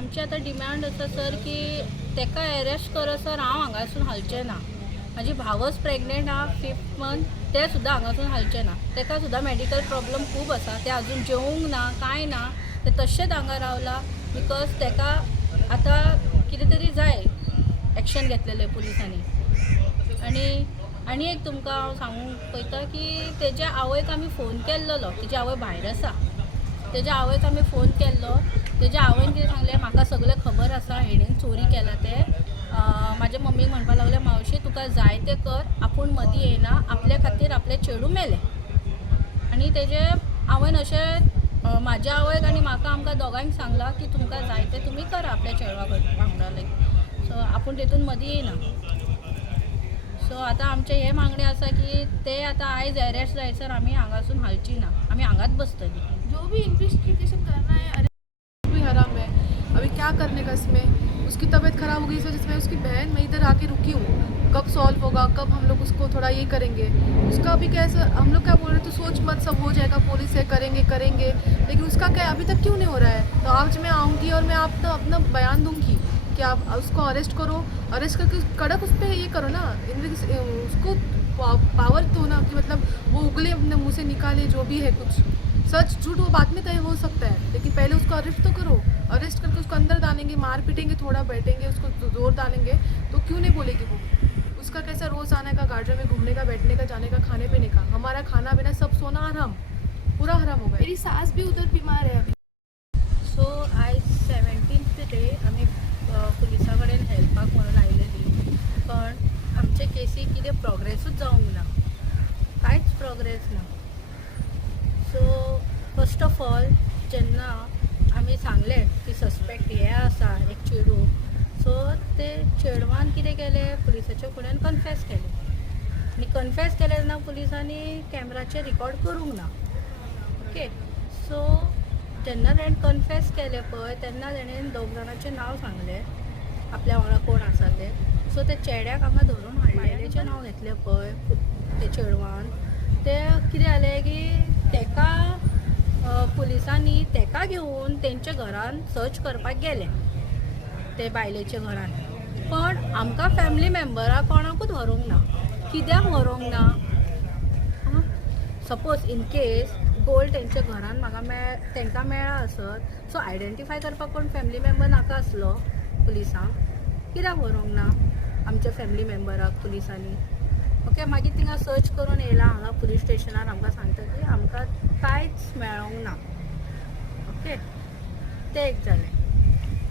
आमची आता डिमांड आसा सर की तेका अरेस्ट करसर हांव हांगासून हालचें ना. म्हाजी भावच प्रेग्नेंट आहा 5th मंथ ते सुद्दां हांगासून हालचें ना. तेका सुद्दां मेडिकल प्रॉब्लम खूब आसा. ते आजून जेवूंक ना कांय ना. ते तशेंच हांगा रावला बिकॉज तेका आतां कितें तरी जाय एक्शन घेतलेलें पुलिसांनी. आनी एक तुमकां हांव सांगूंक पळयता की तेज्या आवयक आमी फोन केल्लो. तेजी आवय भायर आसा. तेज्या आवयक आमी फोन केल्लो. तेज्या आवयन कितें सांगलें म्हाका सगळें खबर आसा हेणेन चोरी केला ते. म्हाज्या मम्मीक म्हणपाक लागलें मावशे तुका जाय तें कर आपूण मदीं येयना आपल्या खातीर आपलें चेडूं मेलें. आनी तेजे आवयन अशें म्हाज्या आवयक आनी म्हाका आमकां दोगांयक सांगलां की तुमकां जाय तें तुमी करा आपल्या चेडवा वांगडा लायक. सो आपूण तेतून मदीं येयना. सो आतां आमचें हें मागणें आसा की ते आतां आयज अरेस्ट जायसर आमी हांगासून हालची ना. आमी हांगाच बसतलीं. जो भी इन्वेस्टिगेशन करना है, अरे भी हराम है. अभी क्या करने का इसमें. उसकी तबीयत ख़राब हो गई इस वजह से मैं उसकी बहन मैं इधर आके रुकी हूँ. कब सॉल्व होगा, कब हम लोग उसको थोड़ा ये करेंगे. उसका अभी कैसा हम लोग क्या बोल रहे हैं, तो सोच मत सब हो जाएगा, पुलिस है करेंगे. लेकिन उसका क्या अभी तक क्यों नहीं हो रहा है. तो आज मैं आऊँगी और मैं आप अपना बयान दूँगी कि आप उसको अरेस्ट करो. अरेस्ट करके कड़क उस पर ये करो ना, उसको पावर तो ना कि मतलब वो उगले अपने मुँह से निकाले जो भी है कुछ. सच झूठ वो बाद में तय हो सकता है, लेकिन पहले उसको अरेस्ट तो करो. अरेस्ट करके उसको अंदर डालेंगे, मार पीटेंगे, थोड़ा बैठेंगे, उसको जोर डालेंगे तो क्यों नहीं बोलेगी वो. उसका कैसा रोज़ आने का, गार्डन में घूमने का, बैठने का, जाने का, खाने पीने का. हमारा खाना पीना सब सोना हराम, पूरा हराम हो गया. मेरी सास भी उधर बीमार है अभी. सो आयज 17th डे आमी पुलिसा कडेन हेल्पाक म्हणून आयलेली. पण आमचे केसी कितें प्रोग्रेसूच जावंक ना. कांयच प्रोग्रेस ना. सो फर्स्ट ऑफ ऑल जेन्ना आमी सांगलें की सस्पेक्ट हे आसा एक चेडूं. सो ते चेडवान कितें केलें पुलिसाच्या फुड्यान कन्फेस केलें. आनी कन्फेस केलें तेन्ना पुलिसांनी कॅमेराचेर रिकॉर्ड करूंक ना. ओके. सो जेन्ना ताणें कन्फेस केलें पळय तेन्ना ताणें दोग जाणांचें नांव सांगलें आपल्या वांगडा कोण आसा ते. सो ते चेड्याक हांगा धरून हाडलें. बायलेचें नांव घेतलें पळय ते चेडवान. ते कितें जालें की तेका पुलिसांनी तेका घेवन तेंच्या घरान सर्च करपाक गेले ते बायलेच्या घरान. पण आमकां फॅमिली मेंबराक कोणाकूच व्हरूंक ना. कित्याक व्हरूंक ना. सपोज इन केस गोल्ड तेंच्या घरान म्हाका तेंकां मेळ्ळा आसत सो आयडेंटिफाय करपाक कोण फॅमिली मेंबर नाका आसलो पुलिसांक. कित्याक व्हरूंक ना आमच्या फॅमिली मेंबराक पुलिसांनी. ओके. मागीर थिंगा सर्च करून येयला हांगा पुलीस स्टेशनार आमकां सांगता की आमकां कांयच मेळोंक ना. ओके. तें एक जालें.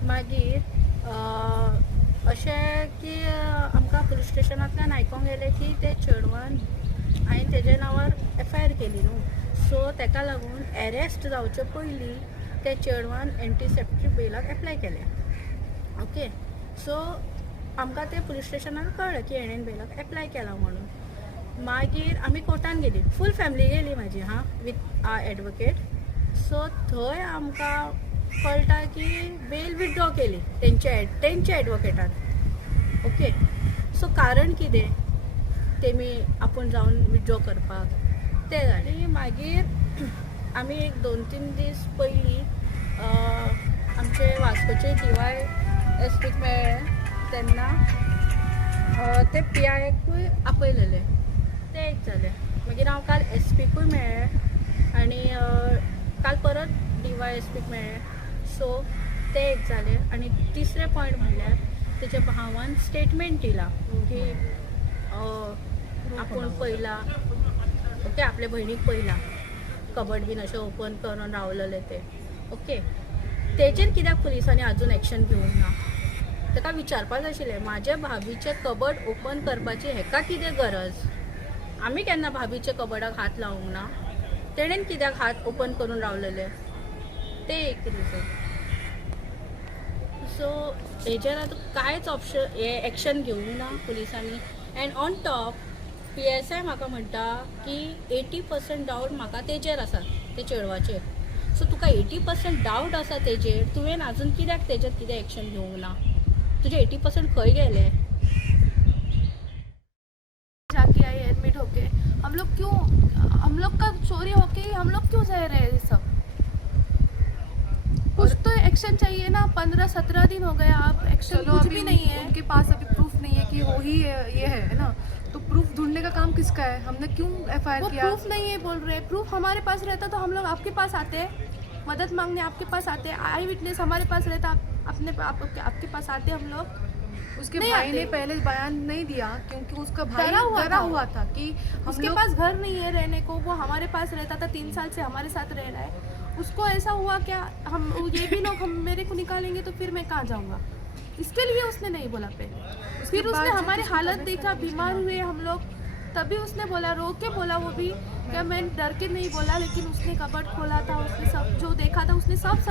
मागीर अशें की आमकां पुलीस स्टेशनांतल्यान आयकोंक येलें की ते चेडवान हांवें तेज्या नांवार FIR केली न्हू. सो तेका लागून अरेस्ट जावचे पयलीं ते चेडवान एंटीसेप्टिक बेलाक एप्लाय केलें. ओके. सो आमकां ते पुलीस स्टेशनार कळ्ळें की हेणेन बेलाक एप्लाय केला म्हणून. मागीर आमी कोर्टान गेली, फूल फॅमिली गेली म्हाजी विथ एडवोकेट. सो थंय आमकां कळटा की बेल विथड्रॉ केली तेंच्या एडवोकेटान. ओके. सो कारण कितें तेमी आपूण जावन विथड्रॉ करपाक तें जालें. मागीर आमी एक 2-3 दीस पयलीं आमचे वास्कोचे DY SP मेळ्ळे तेन्ना ते PIकूय आपयलेले. तें एक जालें. मागीर हांव काल SPकूय मेळ्ळें आनी काल परत DY SPक मेळ्ळें. सो तें एक जालें. आनी तिसरें पॉयंट म्हणल्यार तेच्या भावान स्टेटमेंट दिला की आपूण पयला ओके आपल्या भयणीक पयला कबड बीन अशें ओपन करून रावलेले ते. ओके. तेजेर कित्याक पुलिसांनी आजून एक्शन घेवंक ना. ताका विचारपाक जाय आशिल्लें म्हाज्या भाभीचें कबड ओपन करपाची हेका कितें गरज. आमी केन्ना भाभीच्या कबडाक हात लावंक ना. तेणेन कित्याक हात ओपन करून रावलेले ते एक रिजन. सो हेजेर आतां कांयच एक्शन घेवंक ना पुलिसांनी. एंड ऑन टॉप PSI म्हाका म्हणटा की 80% डावट म्हाका तेजेर आसा ते चेडवाचेर. सो तुका 80% डावट आसा तेजेर तुवें आजून कित्याक तेजेर कितें एक्शन घेवंक ना. तुजे 80% खंय गेले. जाके आई एडमिट होके हम लोग का चोरी होके हम लोग क्यों सह रहे हैं ये सब. कुछ तो एक्शन चाहिए ना, 15-17 दिन हो गए, आप एक्शन चलो कुछ अभी भी नहीं है। उनके पास अभी प्रूफ नहीं है कि वो ही ये है ना, तो प्रूफ ढूंढने का काम किसका है? हमने क्यों एफआईआर वो किया? प्रूफ नहीं है बोल रहे, प्रूफ हमारे पास रहता तो हम लोग आपके पास आते, मदद मांगने आपके पास आते, आई विटनेस हमारे पास रहता, आपके पास आते हम लोग। उसके नहीं भाई आते। ने पहले बयान नहीं दिया क्योंकि उसका भाई डरा डरा हुआ हुआ था कि हम उसके लोग पास घर नहीं है रहने को, वो हमारे पास रहता था, 3 साल से हमारे साथ रह रहा है। उसको ऐसा हुआ क्या, हम ये भी लोग हम मेरे को निकालेंगे तो फिर मैं कहाँ जाऊँगा, इसके लिए उसने नहीं बोला पे। फिर बाद उसने जब हमारी उसकी हालत तबीयत देखा, खराब हुई, बीमार हुए हम लोग, तभी उसने बोला, रो के बोला वो भी, क्या मैं डर के नहीं बोला, लेकिन उसने कबर्ड खोला था, उसने सब जो देखा था उसने सब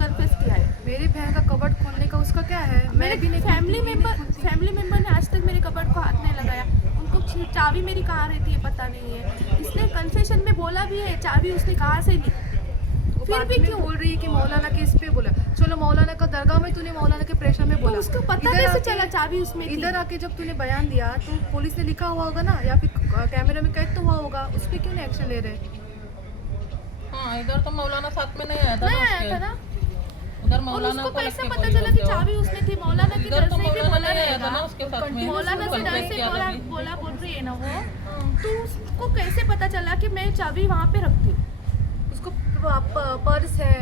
कन्फेस किया है। मेरी बहन का कबर्ड खोलने का उसका क्या है? मेरे भी नहीं फैमिली खोलती, मेंबर नहीं खोलती। फैमिली मेंबर ने आज तक मेरे कबर्ड को हाथ नहीं लगाया, उनको चाबी मेरी कहाँ रहती है पता नहीं है। इसने कन्फेशन में बोला भी है चाबी उसने कहाँ से ली, वो फिर बाद भी में क्यों? बोल रही है कि मौलाना के इस पे बोला। चलो मौलाना का दरगाह में तूने मौलाना के प्रेशर में तो बोला, उसको पता इधर कैसे आके- चला चाबी उसमें थी? इधर आके जब तूने बयान दिया तो पुलिस ने लिखा हुआ होगा ना, या फिर कैमरे में कैद तो हुआ होगा, उस पर क्यों नहीं एक्शन ले रहे? हाँ, इधर तो मौलाना साथ में नहीं आया था नहीं ना आया था उसके। ना, उधर और मौलाना उसको को कैसे लेके पता बोली चला कि बोलते हो। चाबी उसमें थी? मौलाना के इधर डर तो से भी मौलाना बोला नहीं आया था ना रहेगा, उसके साथ में। मौलाना से डर कंप्लेंट से किया था बोला अभी। बोल रही है ना वो, तो उसको कैसे पता चला कि मैं चाबी वहाँ पे रखती हूँ? उसको पर्स है,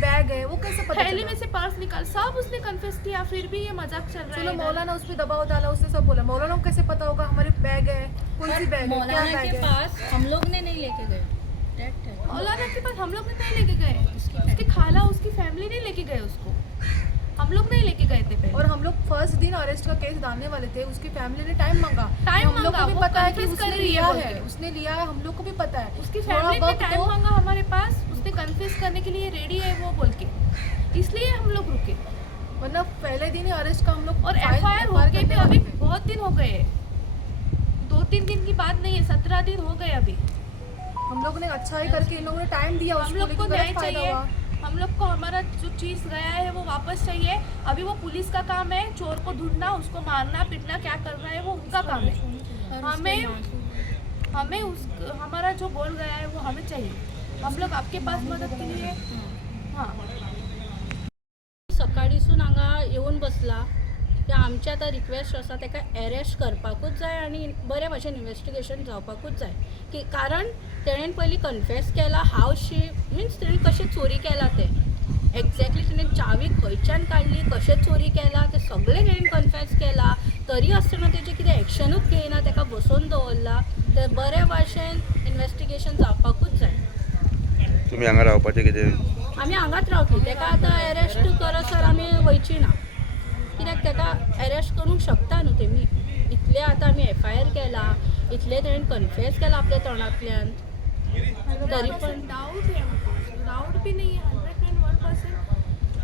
बैग है, वो कैसे पता थैली चला? में से पर्स निकाल, सब उसने कन्फेस किया, फिर भी ये मजाक चल रहा है चलो इधर। मौलाना उस पर दबाव डाला, उसने सब बोला, मौलाना को कैसे पता होगा हमारे बैग है, कौन सी बैग है, क्या मौलाना बैग के है? पास हम लोग ने नहीं लेके गए, That है। मौलाना के पास हम लोग नहीं लेके गए, उसकी खाला उसकी फैमिली नहीं लेके गए उसको, हम लोग नहीं लेके गए थे पहले। और हम लोग फर्स्ट दिन अरेस्ट का केस डालने वाले थे, उसकी फैमिली ने टाइम मांगा। टाइम हम लोग मांगा, को भी वो पता है कि confess कर उसने रही है लिया बोल है, के। उसने लिया है, हम लोग को भी पता है। उसकी थोड़ा फैमिली ने वक्त टाइम दो। मांगा हमारे पास, उसने कन्फेस करने के लिए रेडी है वो बोल के, इसलिए हम लोग रुके। वरना पहले दिन ही अरेस्ट का हम लोग और फाइल- एफआईआर FIR होके करने भी वाले अभी थे। बहुत दिन हो गए, 2-3 दिन की बात नहीं है, 17 दिन हो गए अभी। हम लोग ने अच्छा ही करके इन लोगों ने टाइम दिया हम उसको, लोग को लेकिन न्याय गलत फायदा चाहिए, हुआ। हम लोग को हमारा जो चीज़ गया है वो वापस चाहिए। अभी वो पुलिस का काम है चोर को ढूंढना, उसको मारना पीटना क्या करना है वो उनका काम है। हमें उस हमारा जो गोल गया है वो हमें चाहिए, हम लोग आपके पास मदद के लिए। हाँ, सकाळीसून हांगा येवन बसला की आमची आतां रिक्वेस्ट आसा ताका अरेस्ट करपाकूच जाय आनी बरे भाशेन इन्वेस्टिगेशन जावपाकूच जाय की कारण तेणेन पयलीं कन्फेस केला हाव शी मिन्स तेणें कशें चोरी केला तें एक्झॅक्टली तेणें चावी खंयच्यान काडली कशें चोरी केला तें सगळें तेणेन कन्फेस केला तरी आसतना तेजें कितें एक्शनूच घेयना ताका बसोवन दवरला तें बरे भाशेन इन्वेस्टिगेशन जावपाकूच जाय तुम्ही हांगा रावपाचें कितें आमी हांगाच रावतली ताका आतां अरेस्ट करसर आमी वयची ना कित्याक ताका अरेस्ट करूंक शकता न्हू तेमी इतले आतां आमी एफआयआर केला इतले तेणेन कन्फेस केला आपल्या तोंडांतल्यान तरी पण डाउट है हमको, डाउट भी नहीं है, 101%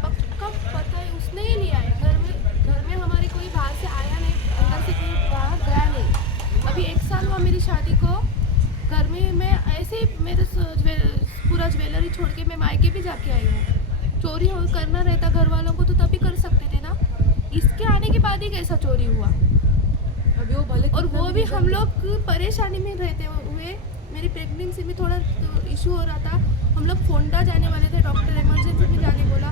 पक्का पता है उसने ही लिया है। घर में हमारे कोई बाहर से आया नहीं, अंदर से कोई बाहर गया नहीं। अभी 1 साल हुआ मेरी शादी को, घर में मैं ऐसे ही मेरे पूरा ज्वेलरी छोड़ के मैं मायके भी जाके आई हूँ। चोरी हो करना रहता घर वालों को तो तभी कर सकते थे ना, इसके आने के बाद ही कैसा चोरी हुआ। अभी वो भले और कितना वो भी हम रिजल्ट- लोग परेशानी में रहते हुए, मेरी प्रेगनेंसी में थोड़ा इशू हो रहा था, हम लोग फोंडा जाने वाले थे, डॉक्टर इमरजेंसी में जाने बोला,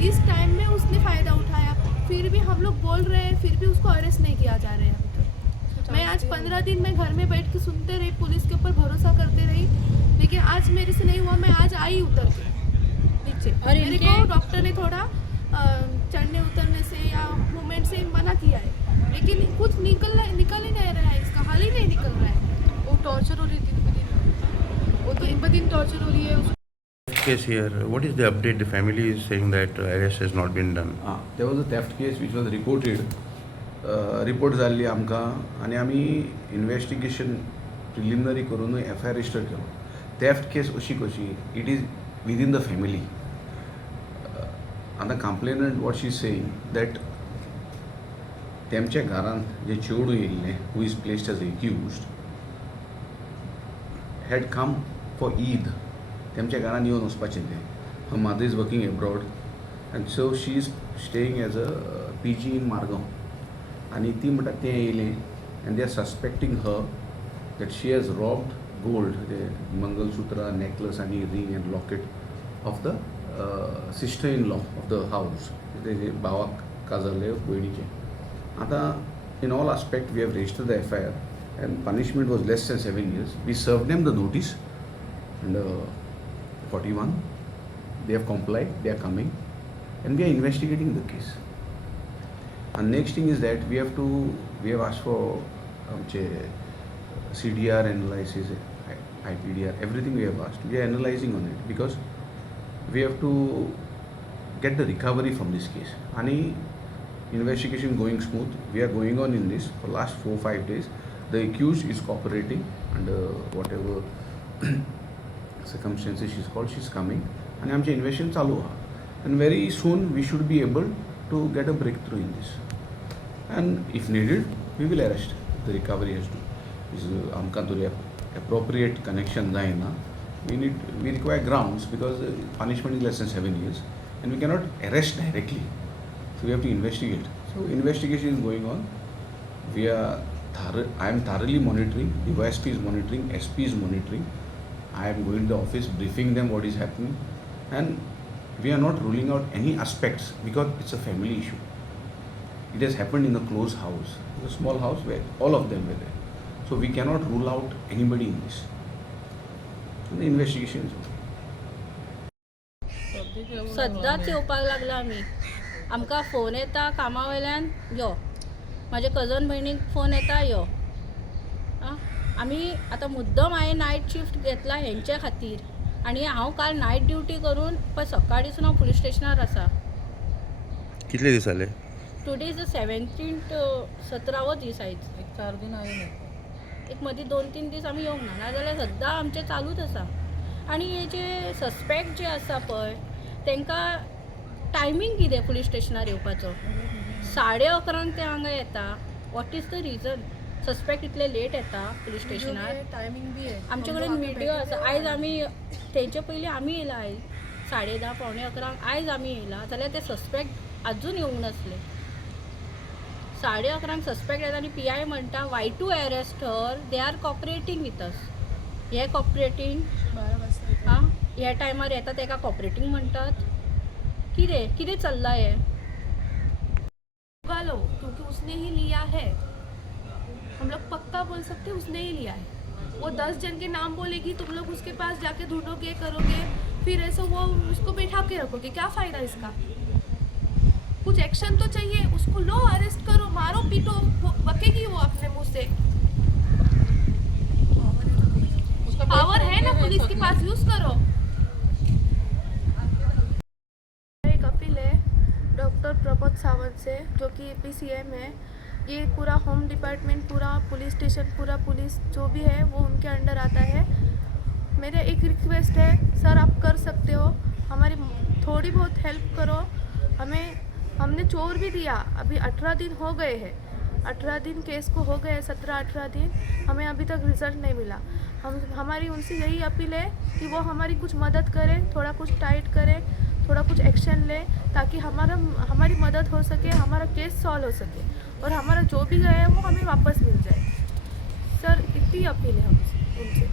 इस टाइम में उसने फ़ायदा उठाया, फिर भी हम लोग बोल रहे हैं, फिर भी उसको अरेस्ट नहीं किया जा रहा है अभी तक। मैं आज 15 दिन में घर में बैठ के सुनते रही, पुलिस के ऊपर भरोसा करते रही, लेकिन आज मेरे से नहीं हुआ, मैं आज आई उतर के नीचे। और मेरे इनके- को डॉक्टर ने थोड़ा चढ़ने उतरने से या मूवमेंट से मना किया है, लेकिन कुछ निकल ही नहीं रहा है, इसका हाल ही नहीं निकल रहा है। वो टॉर्चर हो रही थी दिन ब दिन, वो तो दिन ब दिन टॉर्चर हो रही है उसको। case here? What is the update? The family is saying that arrest has not been done. there was a theft case which was reported. Report जाल्ली आमकां आनी आमी इन्वेस्टिगेशन प्रिलिमिनरी करून एफआयआर रजिस्टर केलो. थेफ्ट केस अशी कशी, it is within the family. आतां complainant what she saying that तेमच्या घरांत जे चेडूं येयल्लें who is placed as accused had come for Eid. तेमच्या घरान येवन वचपाचें तें. Her mother is working abroad and so she is staying as a PG in Margao. आनी ती म्हणटा तें येयलें and they are suspecting her that she has robbed gold, mangalsutra, necklace आनी ring and locket of the sister in law of the house तेजे भावाक काजारले पयलींचे आतां in all aspect we have registered the FIR and punishment was less than 7 years. We served them the notice and 41. They have complied, they are coming and we are investigating the case. And next thing is that we have asked for CDR analysis, IPDR, everything we have asked. We are analyzing on it because we have to get the recovery from this case. Any investigation going smooth. We are going on in this for last 4-5 days. The accused is cooperating under whatever circumstances she's coming. And आमचे investigation चालू आहा. And very soon we should be able to get a breakthrough in this. And if needed, we will arrest. The recovery has to. आमकां तरी appropriate connection जायना. We require grounds because punishment is less than 7 years, and we cannot arrest directly. So we have to investigate. So investigation is going on. I am thoroughly monitoring. The OSP is monitoring. SP is monitoring. I am going to the office, briefing them what is happening, and we are not ruling out any aspects because it's a family issue. It has happened in a closed house, a small house where all of them were there. So we cannot rule out anybody in this. So the investigation is on. सद्दांच येवपाक लागला आमी आमकां phone येता कामा वयल्यान यो म्हाज्या cousin भयणीक phone येता यो आमी आतां मुद्दम हांवें नायट शिफ्ट घेतला हेंच्या खातीर आनी हांव काल नायट ड्युटी करून पळय सकाळींसून हांव पुलीस स्टेशनार आसा. कितले दीस जाले? टुडे इज द 17th 17वो दीस आयज. 4 दिन आये नाही. एक मदीं 2-3 दीस आमी येवंक ना नाजाल्यार सद्दां आमचें चालूच आसा. आनी हे जे सस्पेक्ट जे आसा पळय तांकां टायमींग कितें पुलीस स्टेशनार येवपाचो 11:30 ते हांगा येता. What is the region? Suspect इतले लेट येता पुलीस स्टेशनार. टायमिंग भी आहे आमचे कडेन व्हिडिओ आसा. आयज आमी तेंचे पयलीं आमी येयला आयज 10:30 पावणे 11 आयज आमी येयला जाल्यार ते सस्पेक्ट आजून येवंक नासले. 11:30 सस्पेक्ट येता आनी PI म्हणटा why to arrest her. They are cooperating with us. हे कॉपरेटींग 12 वाजता हां ह्या टायमार येता ताका कॉपरेटींग म्हणटात. कितें चल्लां हे? लो क्योंकि उसने ही लिया है. हम लोग पक्का बोल सकते उसने ही लिया है. वो 10 जन के नाम बोलेगी, तुम लोग उसके पास जाके ढूंढोगे करोगे, फिर ऐसा वो उसको बैठा के रखोगे. क्या फ़ायदा इसका? कुछ एक्शन तो चाहिए. उसको लो, अरेस्ट करो, मारो पीटो, बकेगी वो अपने मुंह से. पावर है ना पुलिस के पास, यूज करो. एक अपील है डॉक्टर प्रमोद सावंत से जो कि PCM है. ये पूरा होम डिपार्टमेंट, पूरा पुलिस स्टेशन, पूरा पुलिस जो भी है वो उनके अंडर आता है. मेरे एक रिक्वेस्ट है सर, आप कर सकते हो हमारी थोड़ी बहुत हेल्प करो. हमने चोर भी दिया. अभी 18 दिन हो गए हैं. 18 दिन केस को हो गए, 17-18 दिन. हमें अभी तक रिजल्ट नहीं मिला. हमारी उनसे यही अपील है कि वो हमारी कुछ मदद करें, थोड़ा कुछ टाइट करें, थोड़ा कुछ एक्शन ले ताकि हमारी मदद हो सके, हमारा केस सॉल्व हो सके और हमारा जो भी गया है वो हमें वापस मिल जाए. सर इतनी अपील है हमसे उनसे.